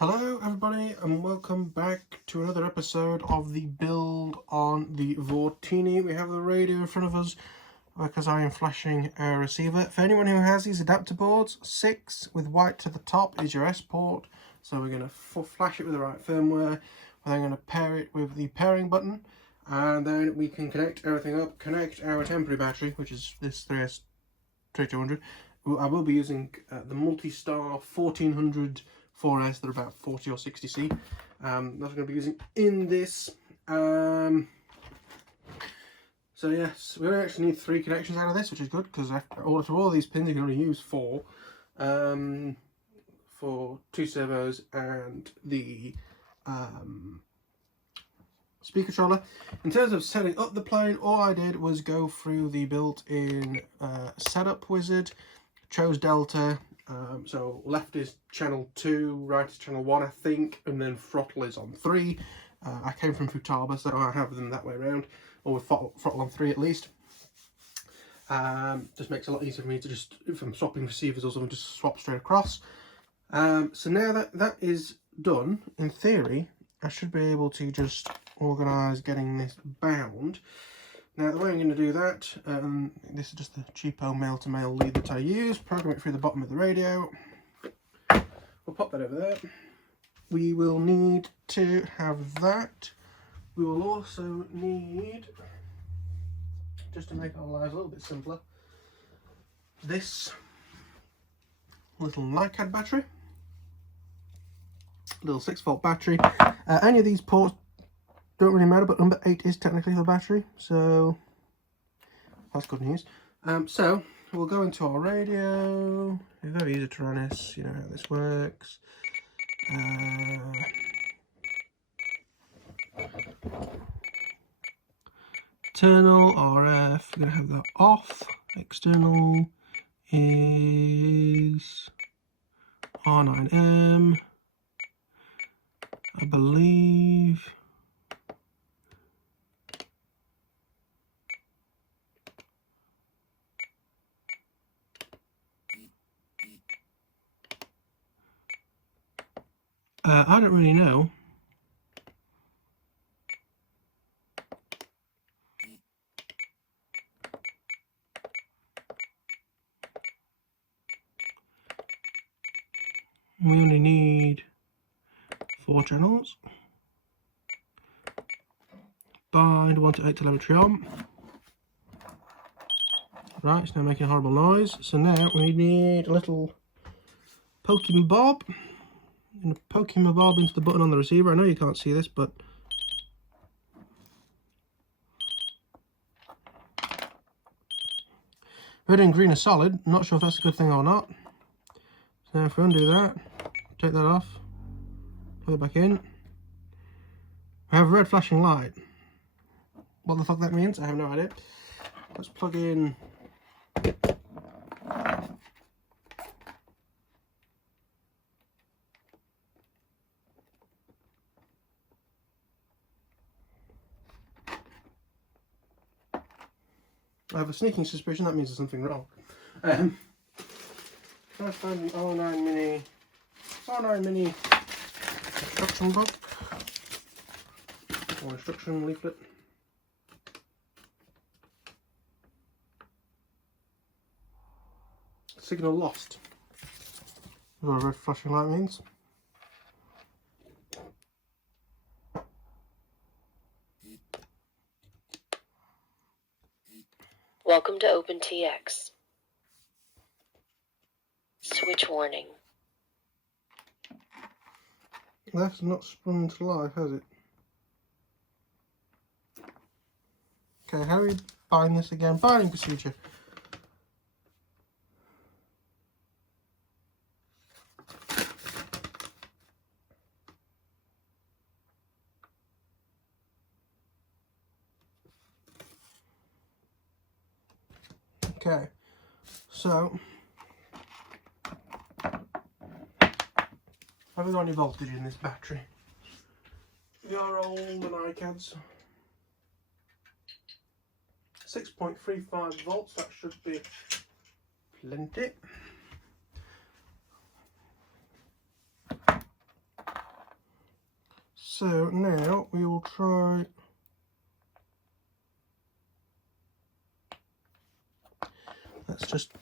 Hello everybody and welcome back to another episode of the build on the Vortini. We have the radio in front of us because I am flashing a receiver. For anyone who has these adapter boards, 6 with white to the top is your S port. So we're going to flash it with the right firmware. We're then going to pair it with the pairing button, and then we can connect everything up, connect our temporary battery, which is this 3S3200. I will be using the Multi-Star 1400 4S. They're about 40 or 60C. That's what I'm going to be using in this. So yes, we only actually need 3 connections out of this, which is good, because after all these pins you can only use 4 for 2 servos and the speaker controller. In terms of setting up the plane, all I did was go through the built-in setup wizard, chose Delta. So left is channel 2, right is channel 1 I think, and then throttle is on 3. I came from Futaba, so I have them that way around, or with throttle on 3 at least. Just makes it a lot easier for me to just, if I'm swapping receivers or something, just swap straight across. So now that is done, in theory I should be able to just organise getting this bound. Now the way I'm going to do that, this is just the cheapo male-to-male lead that I use, program it through the bottom of the radio. We'll pop that over there. We will need to have that. We will also need, just to make our lives a little bit simpler, this little NiCad battery, little 6-volt battery. Any of these ports don't really matter, but number 8 is technically the battery, so that's good news. So we'll go into our radio. It's very easy to run this, you know how this works. Internal RF, we're going to have that off. External is R9M, I believe. I don't really know. We only need 4 channels. Bind 1 to 8 telemetry on. Right, it's now making a horrible noise. So now we need a little pokey bob. I'm going to poke my bob into the button on the receiver. I know you can't see this, but red and green are solid. Not sure if that's a good thing or not. So now if we undo that, take that off, plug it back in, I have a red flashing light. What the fuck that means, I have no idea. Let's plug in I have a sneaking suspicion that means there's something wrong. Try to find the R9 Mini instruction book or instruction leaflet. Signal lost. That's what a red flashing light means. Welcome to OpenTX. Switch warning. That's not sprung into life, has it? Okay, how do we bind this again? Binding procedure. Okay, so have we got any voltage in this battery? We are old NiCads. 6.35 volts, that should be plenty. So now we will try. Let's just.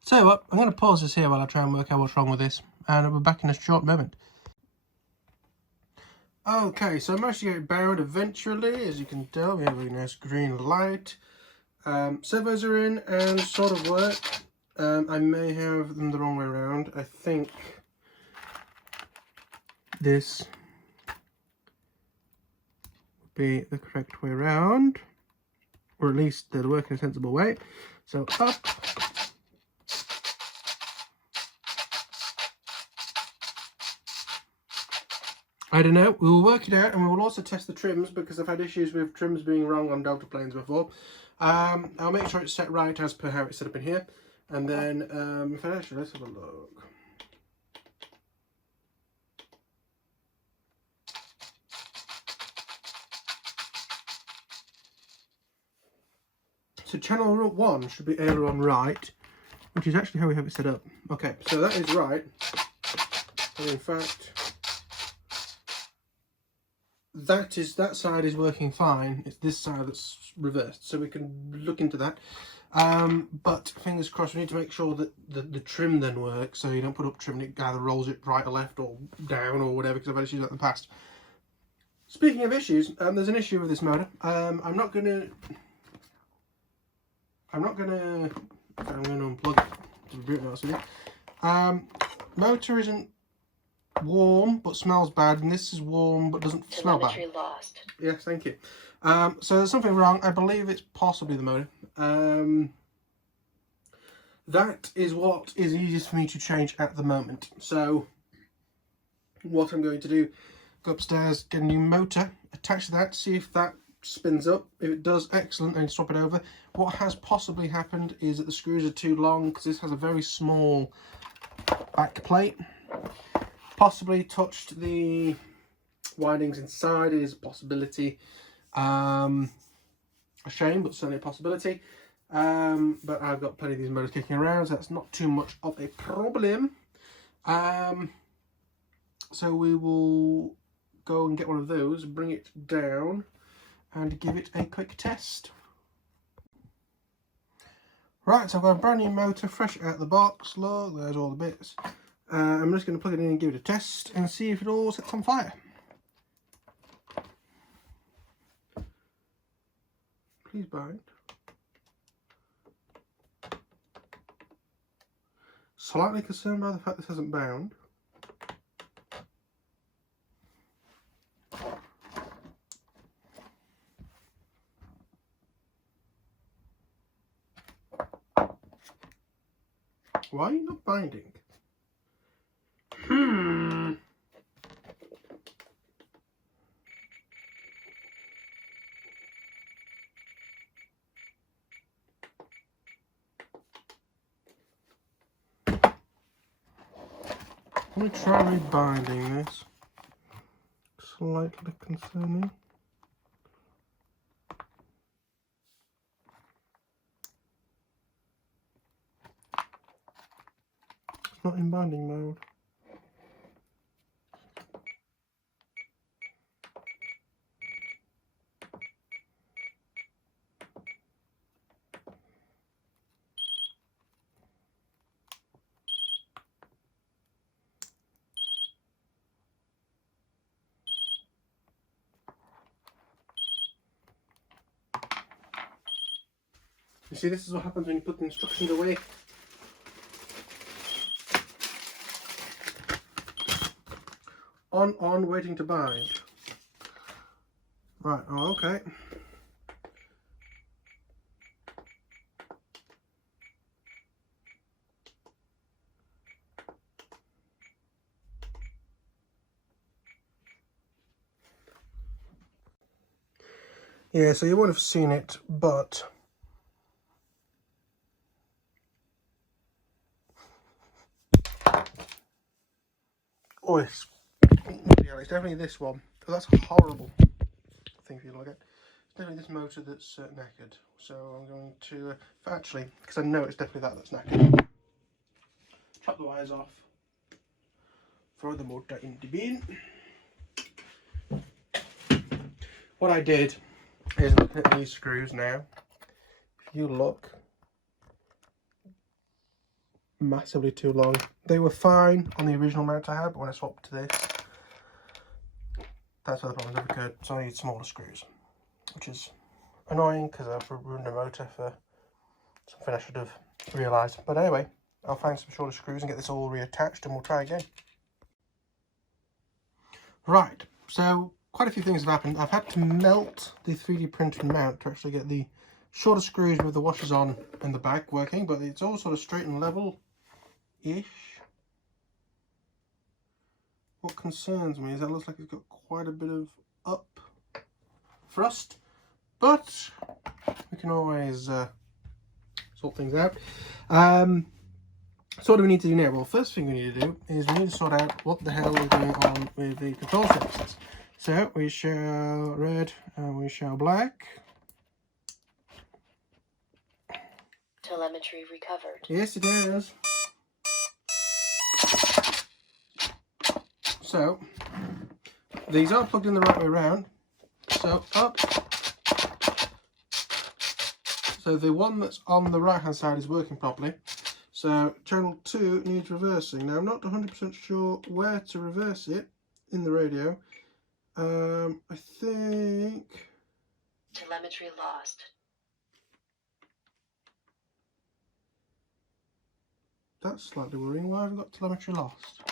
So what, I'm going to pause this here while I try and work out what's wrong with this, and I'll be back in a short moment. Okay, so I managed to get it bound eventually. As you can tell, we have a really nice green light. Servos are in and sort of work. I may have them the wrong way around. I think this would be the correct way around, or at least they'll work in a sensible way. So up. I don't know, we will work it out, and we will also test the trims, because I've had issues with trims being wrong on Delta planes before. I'll make sure it's set right as per how it's set up in here, and then if I actually, let's have a look. So channel 1 should be aileron right, which is actually how we have it set up. Okay, so that is right, and in fact that side is working fine. It's this side that's reversed, so we can look into that. But fingers crossed, we need to make sure that the trim then works, so you don't put up trim and it either rolls it right or left or down or whatever, because I've had issues like that in the past. Speaking of issues, there's an issue with this motor. I'm going to unplug it, to be brutally honest with you. Motor isn't warm but smells bad, and this is warm but doesn't smell bad. Telemetry lost. Yes, thank you. So there's something wrong. I believe it's possibly the motor. That is what is easiest for me to change at the moment. So what I'm going to do, go upstairs, get a new motor, attach to that, see if that spins up. If it does, excellent, and swap it over. What has possibly happened is that the screws are too long, because this has a very small back plate. Possibly touched the windings inside is a possibility. A shame, but certainly a possibility. But I've got plenty of these motors kicking around, so that's not too much of a problem. So we will go and get one of those, bring it down, and give it a quick test. Right, so I've got a brand new motor, fresh out of the box. Look, there's all the bits. I'm just going to plug it in and give it a test and see if it all sets on fire. Please bind. Slightly concerned by the fact this hasn't bound. Why are you not binding? Let me try rebinding this. Slightly concerning. It's not in binding mode. You see, this is what happens when you put the instructions away. On, waiting to bind. Right, oh, okay. Yeah, so you won't have seen it, but oh, it's definitely this one. Oh, that's a horrible thing if you look at. It's definitely this motor that's knackered. So I'm going to actually, because I know it's definitely that's knackered. Chop the wires off. Throw the motor in the bin. What I did is look at these screws now. If you look, massively too long. They were fine on the original mount I had, but when I swapped to this, that's where the problems have occurred. So I need smaller screws, which is annoying because I've ruined the motor for something I should have realised. But anyway, I'll find some shorter screws and get this all reattached and we'll try again. Right, so quite a few things have happened. I've had to melt the 3D printed mount to actually get the shorter screws with the washers on and the back working, but it's all sort of straight and level-ish. What concerns me is that it looks like it's got quite a bit of up thrust, but we can always sort things out. So what do we need to do now? Well, first thing we need to do is we need to sort out what the hell is going on with the control surfaces. So we show red and we show black. Telemetry recovered. Yes, it is. So these are plugged in the right way around. So up. So the one that's on the right hand side is working properly. So channel 2 needs reversing. Now I'm not 100% sure where to reverse it in the radio. I think... Telemetry lost. That's slightly worrying. Why have I got telemetry lost?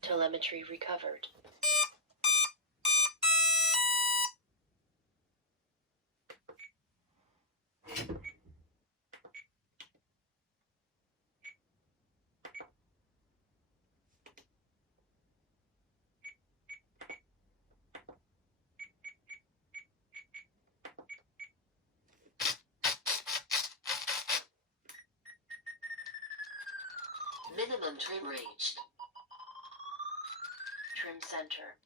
Telemetry recovered. Minimum trim reached. Trim center.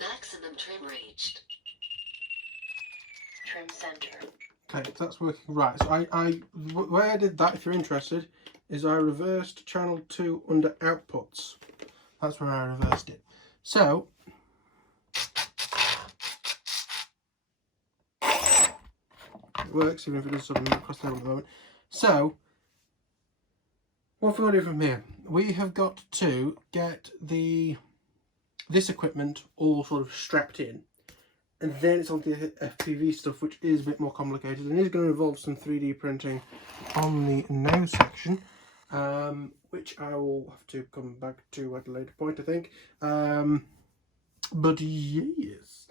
Maximum trim reached. Trim center. Okay, that's working right. So where I did that, if you're interested, is I reversed channel 2 under outputs. That's where I reversed it. So it works, even if it does something across there at the moment. So what have we got to do from here? We have got to get this equipment all sort of strapped in, and then it's on the FPV stuff, which is a bit more complicated and is going to involve some 3D printing on the now section, which I will have to come back to at a later point, I think. But yes.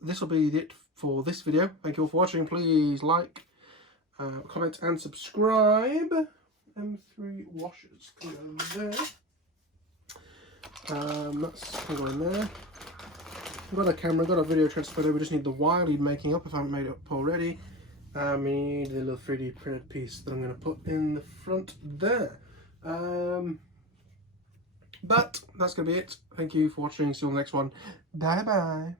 This will be it for this video. Thank you all for watching. Please like, comment and subscribe. M3 washers can go there. That's can go in there. I've got a camera, got a video transfer. We just need the wire lead making up if I haven't made it up already. We need the little 3D printed piece that I'm going to put in the front there. But that's going to be it. Thank you for watching. See you on the next one. Bye bye.